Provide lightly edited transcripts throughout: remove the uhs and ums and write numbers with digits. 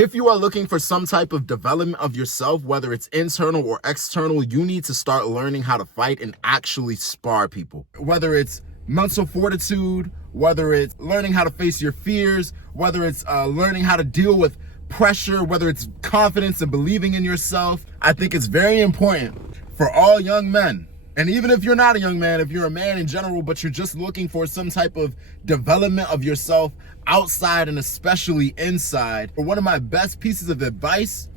If you are looking for some type of development of yourself, whether it's internal or external, you need to start learning how to fight and actually spar people. Whether it's mental fortitude, whether it's learning how to face your fears, whether it's learning how to deal with pressure, whether it's confidence and believing in yourself. I think it's very important for all young men. And even if you're not a young man, if you're a man in general, but you're just looking for some type of development of yourself outside and especially inside, one of my best pieces of advice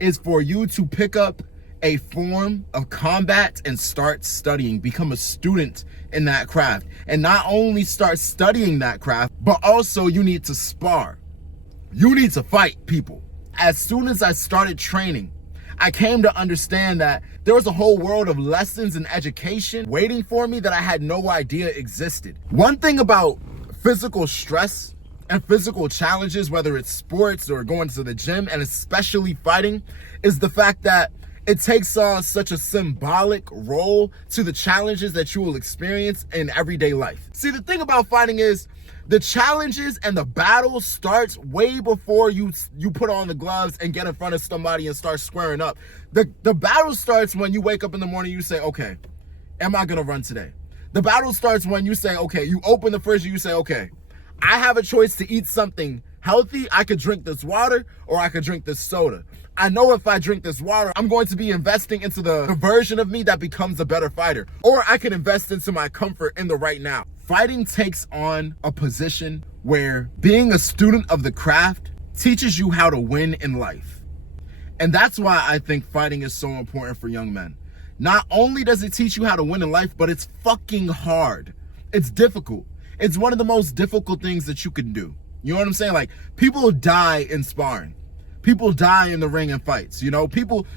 is for you to pick up a form of combat and start studying, become a student in that craft. And not only start studying that craft, but also you need to spar. You need to fight people. As soon as I started training, I came to understand that there was a whole world of lessons and education waiting for me that I had no idea existed. One thing about physical stress and physical challenges, whether it's sports or going to the gym, and especially fighting, is the fact that it takes on such a symbolic role to the challenges that you will experience in everyday life. See, the thing about fighting is the challenges and the battle starts way before you put on the gloves and get in front of somebody and start squaring up. The battle starts when you wake up in the morning, you say, okay, am I gonna run today? The battle starts when you say, okay, you open the fridge and you say, okay, I have a choice to eat something healthy. I could drink this water or I could drink this soda. I know if I drink this water, I'm going to be investing into the version of me that becomes a better fighter. Or I can invest into my comfort in the right now. Fighting takes on a position where being a student of the craft teaches you how to win in life. And that's why I think fighting is so important for young men. Not only does it teach you how to win in life, but it's fucking hard. It's difficult. It's one of the most difficult things that you can do. You know what I'm saying? Like, people die in sparring. People die in the ring in fights. You know,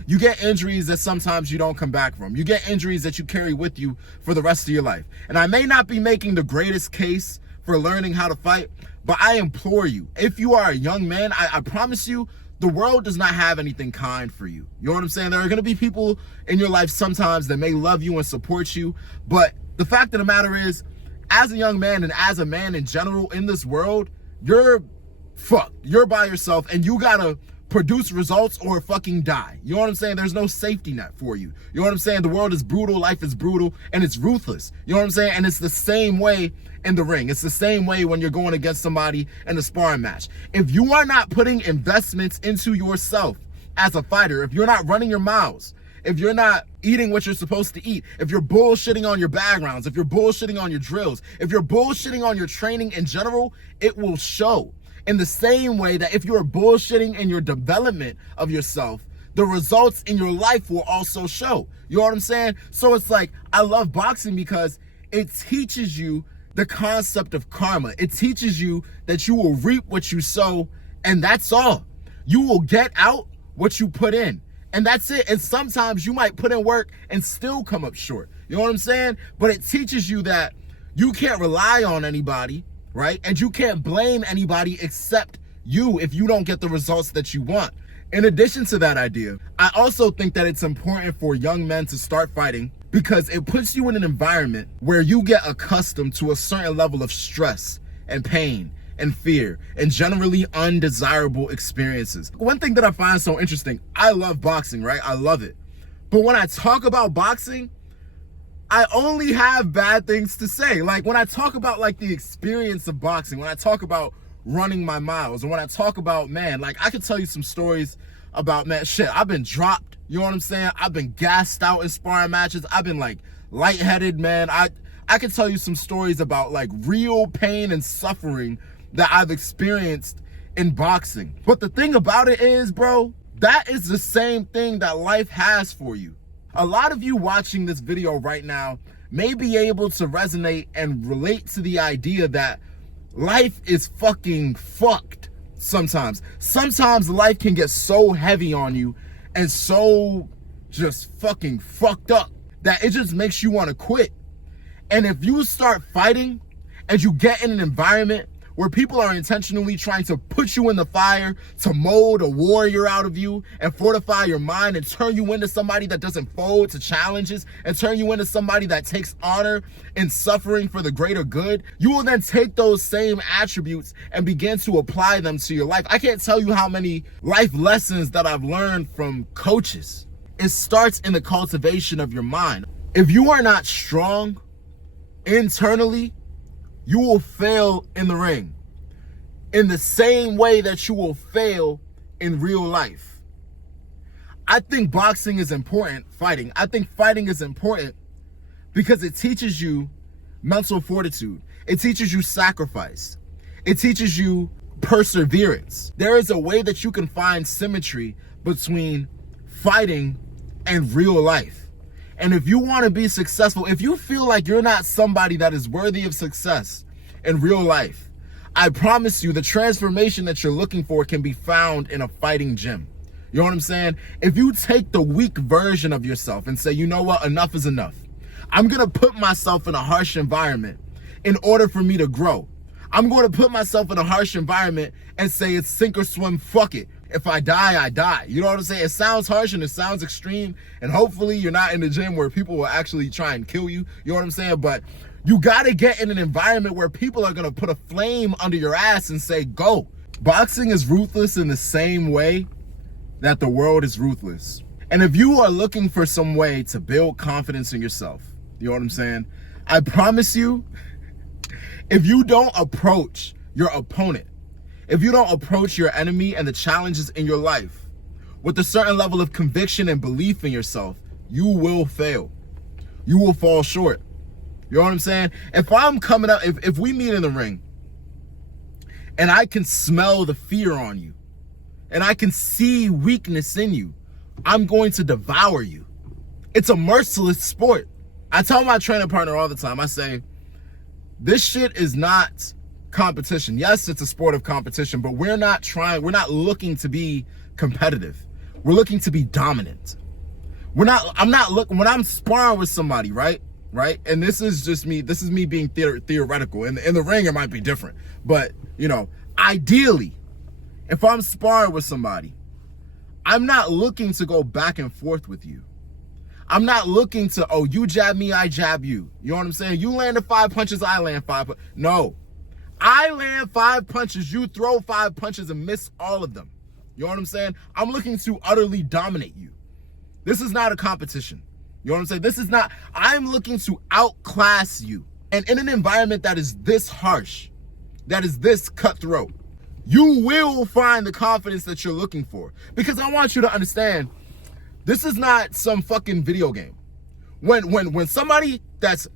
you get injuries that sometimes you don't come back from. You get injuries that you carry with you for the rest of your life. And I may not be making the greatest case for learning how to fight, but I implore you, if you are a young man, I promise you, the world does not have anything kind for you. You know what I'm saying? There are going to be people in your life sometimes that may love you and support you, but the fact of the matter is, as a young man and as a man in general in this world, you're fucked. You're by yourself and you gotta produce results or fucking die. You know what I'm saying? There's no safety net for you. You know what I'm saying? The world is brutal, life is brutal, and it's ruthless. You know what I'm saying? And it's the same way in the ring. It's the same way when you're going against somebody in a sparring match. If you are not putting investments into yourself as a fighter, if you're not running your mouths, if you're not eating what you're supposed to eat, if you're bullshitting on your backgrounds, if you're bullshitting on your drills, if you're bullshitting on your training in general, it will show. In the same way that if you're bullshitting in your development of yourself, the results in your life will also show. You know what I'm saying? So it's like, I love boxing because it teaches you the concept of karma. It teaches you that you will reap what you sow, and that's all. You will get out what you put in. And that's it. And sometimes you might put in work and still come up short. You know what I'm saying? But it teaches you that you can't rely on anybody, right? And you can't blame anybody except you if you don't get the results that you want. In addition to that idea, I also think that it's important for young men to start fighting because it puts you in an environment where you get accustomed to a certain level of stress and pain and fear and generally undesirable experiences. One thing that I find so interesting, I love boxing, right? I love it. But when I talk about boxing, I only have bad things to say. Like when I talk about like the experience of boxing, when I talk about running my miles, and when I talk about, man, like I could tell you some stories about, man, shit, I've been dropped, you know what I'm saying? I've been gassed out in sparring matches. I've been like lightheaded, man. I could tell you some stories about like real pain and suffering that I've experienced in boxing. But the thing about it is, bro, that is the same thing that life has for you. A lot of you watching this video right now may be able to resonate and relate to the idea that life is fucking fucked sometimes. Sometimes life can get so heavy on you and so just fucking fucked up that it just makes you want to quit. And if you start fighting and you get in an environment where people are intentionally trying to put you in the fire to mold a warrior out of you and fortify your mind and turn you into somebody that doesn't fold to challenges and turn you into somebody that takes honor in suffering for the greater good, you will then take those same attributes and begin to apply them to your life. I can't tell you how many life lessons that I've learned from coaches. It starts in the cultivation of your mind. If you are not strong internally, you will fail in the ring in the same way that you will fail in real life. I think boxing is important, fighting. I think fighting is important because it teaches you mental fortitude. It teaches you sacrifice. It teaches you perseverance. There is a way that you can find symmetry between fighting and real life. And if you want to be successful, if you feel like you're not somebody that is worthy of success in real life, I promise you the transformation that you're looking for can be found in a fighting gym. You know what I'm saying? If you take the weak version of yourself and say, you know what, enough is enough. I'm going to put myself in a harsh environment in order for me to grow. I'm going to put myself in a harsh environment and say it's sink or swim, fuck it. If I die, I die. You know what I'm saying? It sounds harsh and it sounds extreme. And hopefully you're not in the gym where people will actually try and kill you. You know what I'm saying? But you got to get in an environment where people are going to put a flame under your ass and say, go. Boxing is ruthless in the same way that the world is ruthless. And if you are looking for some way to build confidence in yourself, you know what I'm saying? I promise you, if you don't approach your opponent, if you don't approach your enemy and the challenges in your life with a certain level of conviction and belief in yourself, you will fail. You will fall short. You know what I'm saying? If I'm coming up, if we meet in the ring and I can smell the fear on you and I can see weakness in you, I'm going to devour you. It's a merciless sport. I tell my training partner all the time, I say, this shit is not competition. Yes, it's a sport of competition, but we're not looking to be competitive. We're looking to be dominant. When I'm sparring with somebody, right? And this is me being theoretical. In the ring, it might be different. But, ideally, if I'm sparring with somebody, I'm not looking to go back and forth with you. I'm not looking to, you jab me, I jab you. You know what I'm saying? You landed 5 punches, I land 5 punches. No. I land 5 punches, you throw 5 punches and miss all of them. You know what I'm saying? I'm looking to utterly dominate you. This is not a competition. You know what I'm saying? I'm looking to outclass you. And in an environment that is this harsh, that is this cutthroat, you will find the confidence that you're looking for. Because I want you to understand, this is not some fucking video game. When somebody that's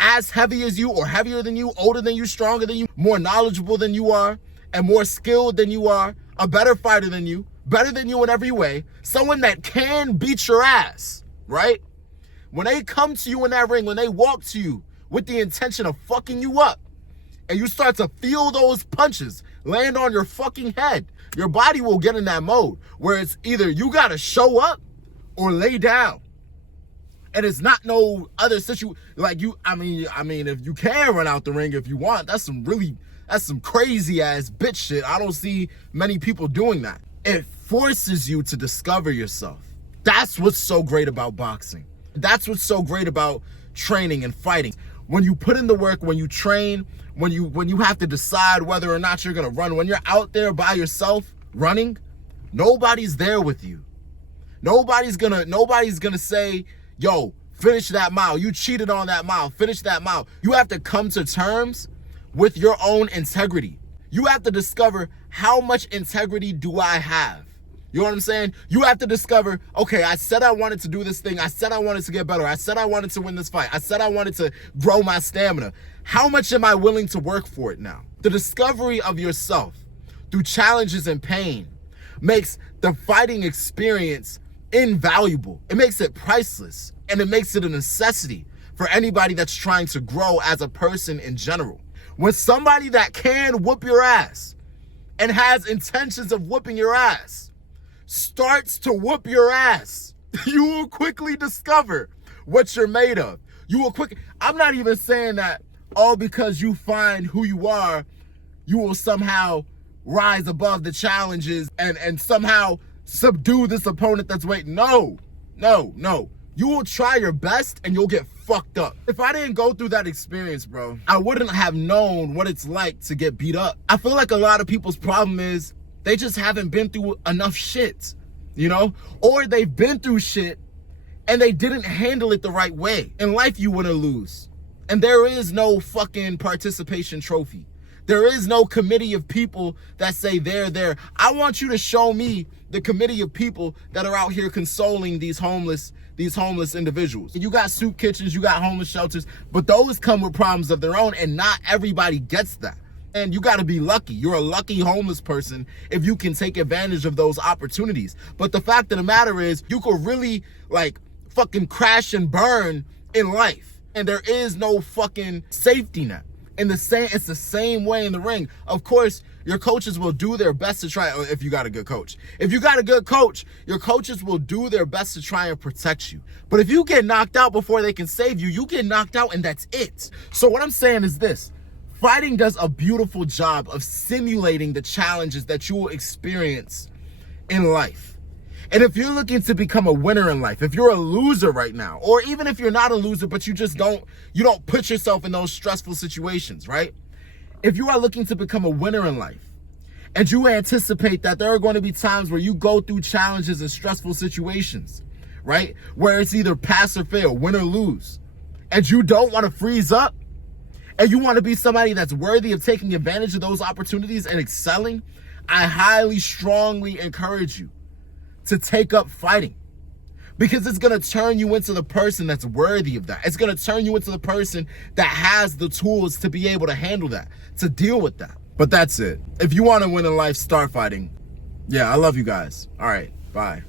as heavy as you or heavier than you, older than you, stronger than you, more knowledgeable than you are, and more skilled than you are, a better fighter than you, better than you in every way, someone that can beat your ass, right? When they come to you in that ring, when they walk to you with the intention of fucking you up, and you start to feel those punches land on your fucking head, your body will get in that mode where it's either you gotta show up or lay down. And it's not no other situation like you. I mean, if you can run out the ring if you want, that's some crazy ass bitch shit. I don't see many people doing that. It forces you to discover yourself. That's what's so great about boxing. That's what's so great about training and fighting. When you put in the work, when you train, when you have to decide whether or not you're gonna run, when you're out there by yourself running, nobody's there with you. Nobody's gonna say, yo, finish that mile. You cheated on that mile. Finish that mile. You have to come to terms with your own integrity. You have to discover, how much integrity do I have? You know what I'm saying? You have to discover, okay, I said I wanted to do this thing. I said I wanted to get better. I said I wanted to win this fight. I said I wanted to grow my stamina. How much am I willing to work for it now? The discovery of yourself through challenges and pain makes the fighting experience invaluable. It makes it priceless, and it makes it a necessity for anybody that's trying to grow as a person in general. When somebody that can whoop your ass and has intentions of whooping your ass starts to whoop your ass, you will quickly discover what you're made of. I'm not even saying that all because you find who you are, you will somehow rise above the challenges and somehow subdue this opponent that's waiting. No. You will try your best and you'll get fucked up. If I didn't go through that experience, bro, I wouldn't have known what it's like to get beat up. I feel like a lot of people's problem is they just haven't been through enough shit, you know? Or they've been through shit and they didn't handle it the right way. In life, you win or lose. And there is no fucking participation trophy. There is no committee of people that say they're there. I want you to show me the committee of people that are out here consoling these homeless individuals. You got soup kitchens, you got homeless shelters, but those come with problems of their own, and not everybody gets that. And you got to be lucky. You're a lucky homeless person if you can take advantage of those opportunities. But the fact of the matter is, you could really like fucking crash and burn in life, and there is no fucking safety net. It's the same way in the ring. Of course, your coaches will do their best to try, if you got a good coach. If you got a good coach, your coaches will do their best to try and protect you. But if you get knocked out before they can save you, you get knocked out and that's it. So what I'm saying is this: fighting does a beautiful job of simulating the challenges that you will experience in life. And if you're looking to become a winner in life, if you're a loser right now, or even if you're not a loser, but you don't put yourself in those stressful situations, right? If you are looking to become a winner in life, and you anticipate that there are going to be times where you go through challenges and stressful situations, right? Where it's either pass or fail, win or lose, and you don't want to freeze up, and you want to be somebody that's worthy of taking advantage of those opportunities and excelling, I highly, strongly encourage you to take up fighting, because it's going to turn you into the person that's worthy of that. It's going to turn you into the person that has the tools to be able to handle that, to deal with that. But that's it. If you want to win in life, start fighting. Yeah, I love you guys. All right, bye.